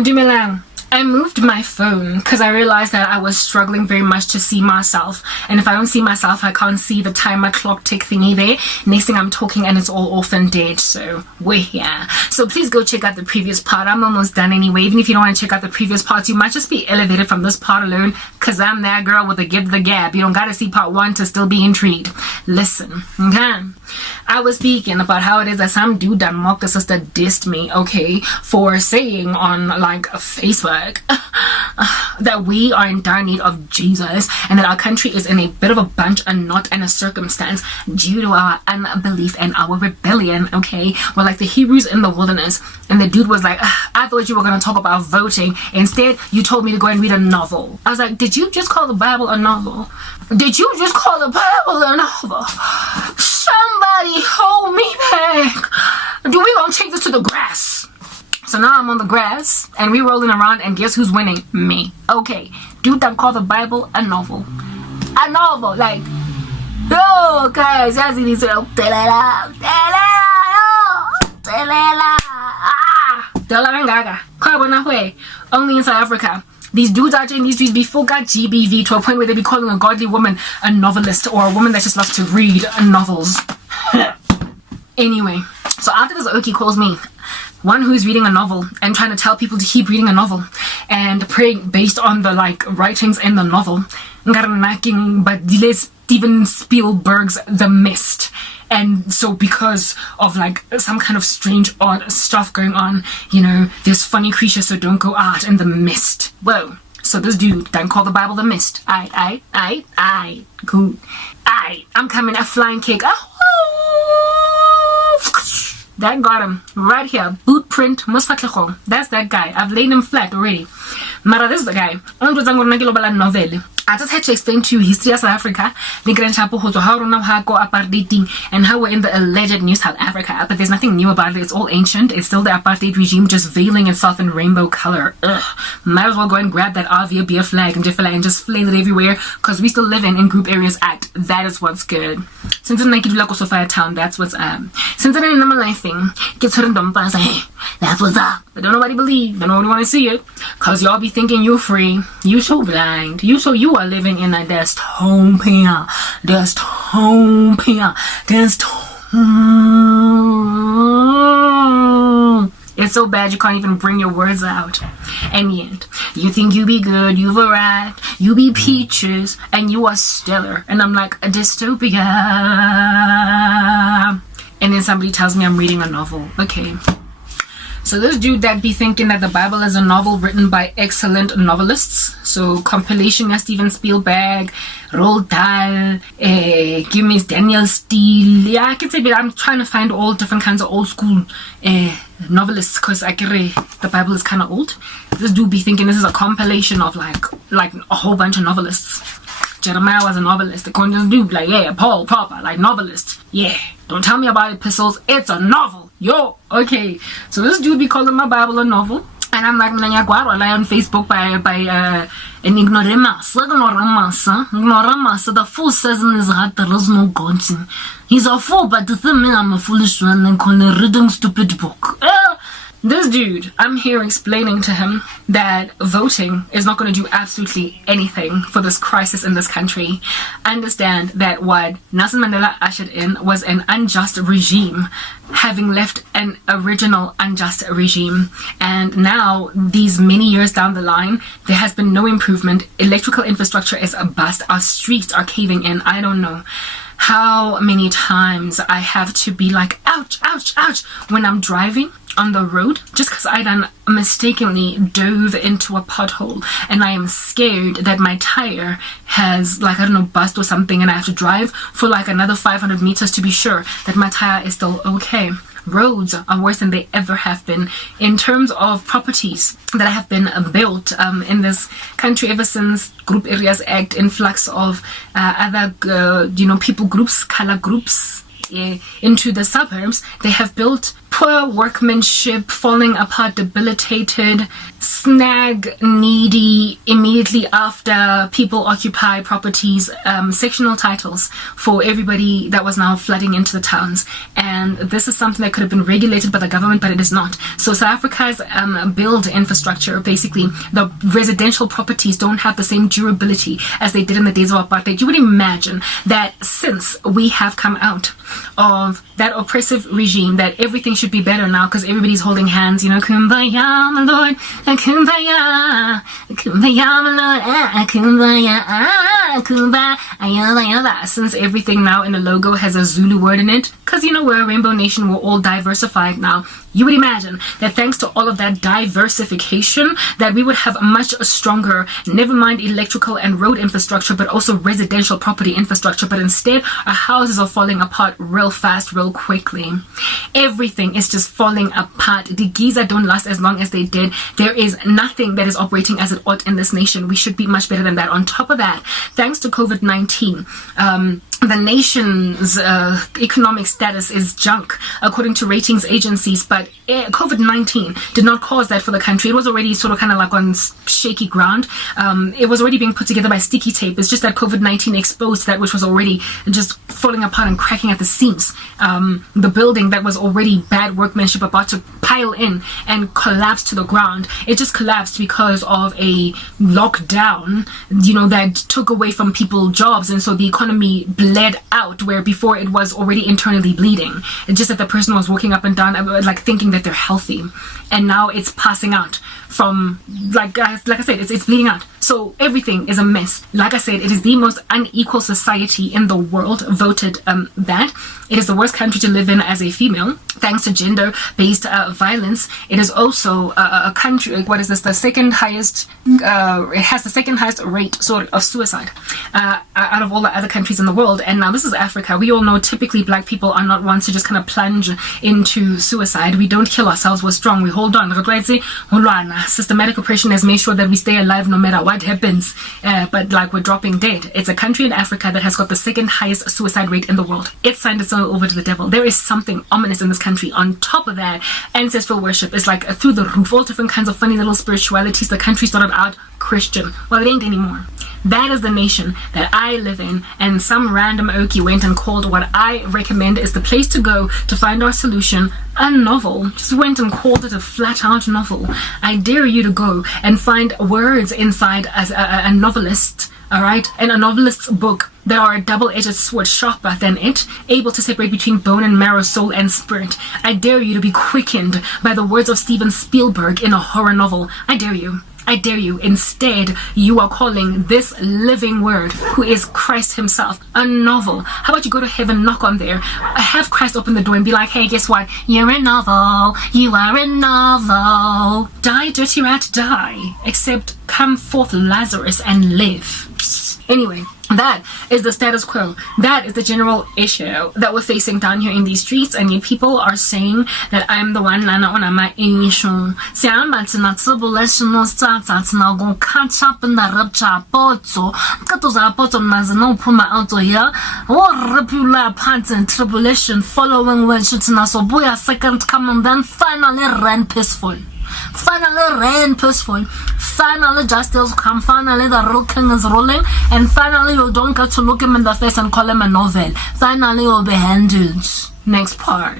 Dumelang. I moved my phone because I realized that I was struggling very much to see myself, and if I don't see myself, I can't see the timer clock tick thingy there. Next thing I'm talking and it's all off and dead, so we're here. So please go check out the previous part. I'm almost done anyway. Even if you don't want to check out the previous parts, you might just be elevated from this part alone, because I'm that girl with the give the gab. You don't gotta see part 1 to still be intrigued. Listen, okay? I was speaking about how it is that some dude that mocked the sister dissed me, okay, for saying on like Facebook that we are in dire need of Jesus, and that our country is in a bit of a bunch and not in a circumstance due to our unbelief and our rebellion, okay? We're like the Hebrews in the wilderness. And the dude was like, I thought you were going to talk about voting. Instead, you told me to go and read a novel. I was like, did you just call the Bible a novel? Did you just call the Bible a novel? Somebody hold me back. Do we gonna take this to the grass? So now I'm on the grass and we rolling around, and guess who's winning? Me. Okay, dude that called the Bible a novel. A novel, like, yo guys, as it is, only in South Africa. These dudes out here in these streets before got GBV to a point where they be calling a godly woman a novelist, or a woman that just loves to read novels. Anyway, so after this, Oki calls me one who's reading a novel and trying to tell people to keep reading a novel and praying based on the like writings in the novel. But Steven Spielberg's The Mist. And so because of like some kind of strange odd stuff going on, you know, there's funny creatures, so don't go out in the mist. Whoa. So this dude then called the Bible the mist. Cool. I'm coming a flying kick. That got him right here. Boot print. That's that guy. I've laid him flat already. Mara, this is the guy. I just had to explain to you history of South Africa, and how we're in the alleged new South Africa, but there's nothing new about it. It's all ancient. It's still the apartheid regime just veiling itself in rainbow color. Ugh. Might as well go and grab that RV or beer flag and just flail it everywhere, because we still live in Group Areas Act. That is what's good. Since I'm like Sofia Town, that's what's up. Since I didn't know my life thing, gets hurt and I say, hey, that's what's up. But don't nobody believe, don't nobody want to see it, because y'all be thinking you're free. You so blind. You are living in a dystopia. It's so bad you can't even bring your words out. And yet, you think you be good, you've arrived, you be peaches, and you are stellar. And I'm like, a dystopia. And then somebody tells me I'm reading a novel. Okay. So this dude that be thinking that the Bible is a novel written by excellent novelists. So compilation of Steven Spielberg, Roald Dahl, give me Daniel Steele. Yeah, I can say, but I'm trying to find all different kinds of old school novelists, because the Bible is kind of old. This dude be thinking this is a compilation of like a whole bunch of novelists. Jeremiah was a novelist. The conscious dude, like, yeah, Paul Popper, like novelist. Yeah, don't tell me about epistles. It's a novel. Yo, okay. So this dude be calling my Bible a novel, and I'm like, on Facebook by an ignoramus. The fool says in his heart there is no God. He's a fool, but the thing is, I'm a foolish one and calling a reading stupid book. This dude, I'm here explaining to him that voting is not going to do absolutely anything for this crisis in this country. Understand that what Nelson Mandela ushered in was an unjust regime, having left an original unjust regime. And now, these many years down the line, there has been no improvement. Electrical infrastructure is a bust. Our streets are caving in. I don't know how many times I have to be like, ouch, ouch, ouch, when I'm driving on the road, just because I done mistakenly dove into a pothole, and I am scared that my tire has, like, I don't know, bust or something, and I have to drive for like another 500 meters to be sure that my tire is still okay. Roads are worse than they ever have been. In terms of properties that have been built in this country ever since Group Areas Act, influx of other people groups, color groups into the suburbs, they have built poor workmanship, falling apart, debilitated, snag needy immediately after people occupy properties, sectional titles for everybody that was now flooding into the towns. And this is something that could have been regulated by the government, but it is not. So South Africa's build infrastructure, basically the residential properties don't have the same durability as they did in the days of apartheid. You would imagine that since we have come out of that oppressive regime, that everything should be better now because everybody's holding hands, you know, kumbaya, my lord, kumbaya, kumbaya, my lord, kumbaya, kumbaya. Since everything now in the logo has a Zulu word in it, because you know we're a rainbow nation, we're all diversified now. You would imagine that thanks to all of that diversification, that we would have a much stronger, never mind electrical and road infrastructure, but also residential property infrastructure. But instead, our houses are falling apart real fast, real quickly. Everything is just falling apart. The Giza don't last as long as they did. There is nothing that is operating as it ought in this nation. We should be much better than that. On top of that, thanks to COVID-19, the nation's economic status is junk, according to ratings agencies. But COVID-19 did not cause that for the country. It was already sort of kind of like on shaky ground. It was already being put together by sticky tape. It's just that COVID-19 exposed that which was already just falling apart and cracking at the seams. The building that was already bad workmanship about to pile in and collapse to the ground. It just collapsed because of a lockdown, you know, that took away from people jobs. And so the economy bled out, where before it was already internally bleeding. It's just that the person was walking up and down like thinking that they're healthy, and now it's passing out from like I said, it's bleeding out. So everything is a mess. Like I said, it is the most unequal society in the world, voted that. It is the worst country to live in as a female, thanks to gender-based violence. It is also a country, what is this, the second highest, it has the second highest rate sort of suicide out of all the other countries in the world. And now this is Africa. We all know typically black people are not ones to just kind of plunge into suicide. We don't kill ourselves, we're strong, we hold on. Systematic oppression has made sure that we stay alive no matter what happens, but like we're dropping dead. It's a country in Africa that has got the second highest suicide rate in the world. It signed itself over to the devil. There is something ominous in this country. On top of that, ancestral worship is like through the roof. All different kinds of funny little spiritualities. The country started out Christian. Well, it ain't anymore. That is the nation that I live in, and some random okie went and called what I recommend is the place to go to find our solution a novel. Just went and called it a flat-out novel. I dare you to go and find words inside as a novelist, all right, and a novelist's book that are a double-edged sword, sharper than it, able to separate between bone and marrow, soul and spirit. I dare you to be quickened by the words of Steven Spielberg in a horror novel. I dare you. I dare you. Instead, you are calling this living word, who is Christ himself, a novel. How about you go to heaven, knock on there, have Christ open the door and be like, hey, guess what? You're a novel. You are a novel. Die, dirty rat, die. Except come forth, Lazarus, and live. Anyway, that is the status quo. That is the general issue that we're facing down here in these streets, and you people are saying that I'm the one Nana on my issue. See, I'm about to not tribulation no start now go catch up in the rapture pozo. Katos apoto mazano puma auto here. Or repula pants and tribulation following when shooting us so boy a second come and then finally ran peaceful. Finally reign peaceful. Finally justice come. Finally the real king is ruling. And finally you don't get to look him in the face and call him a novel. Finally you'll be handled. Next part.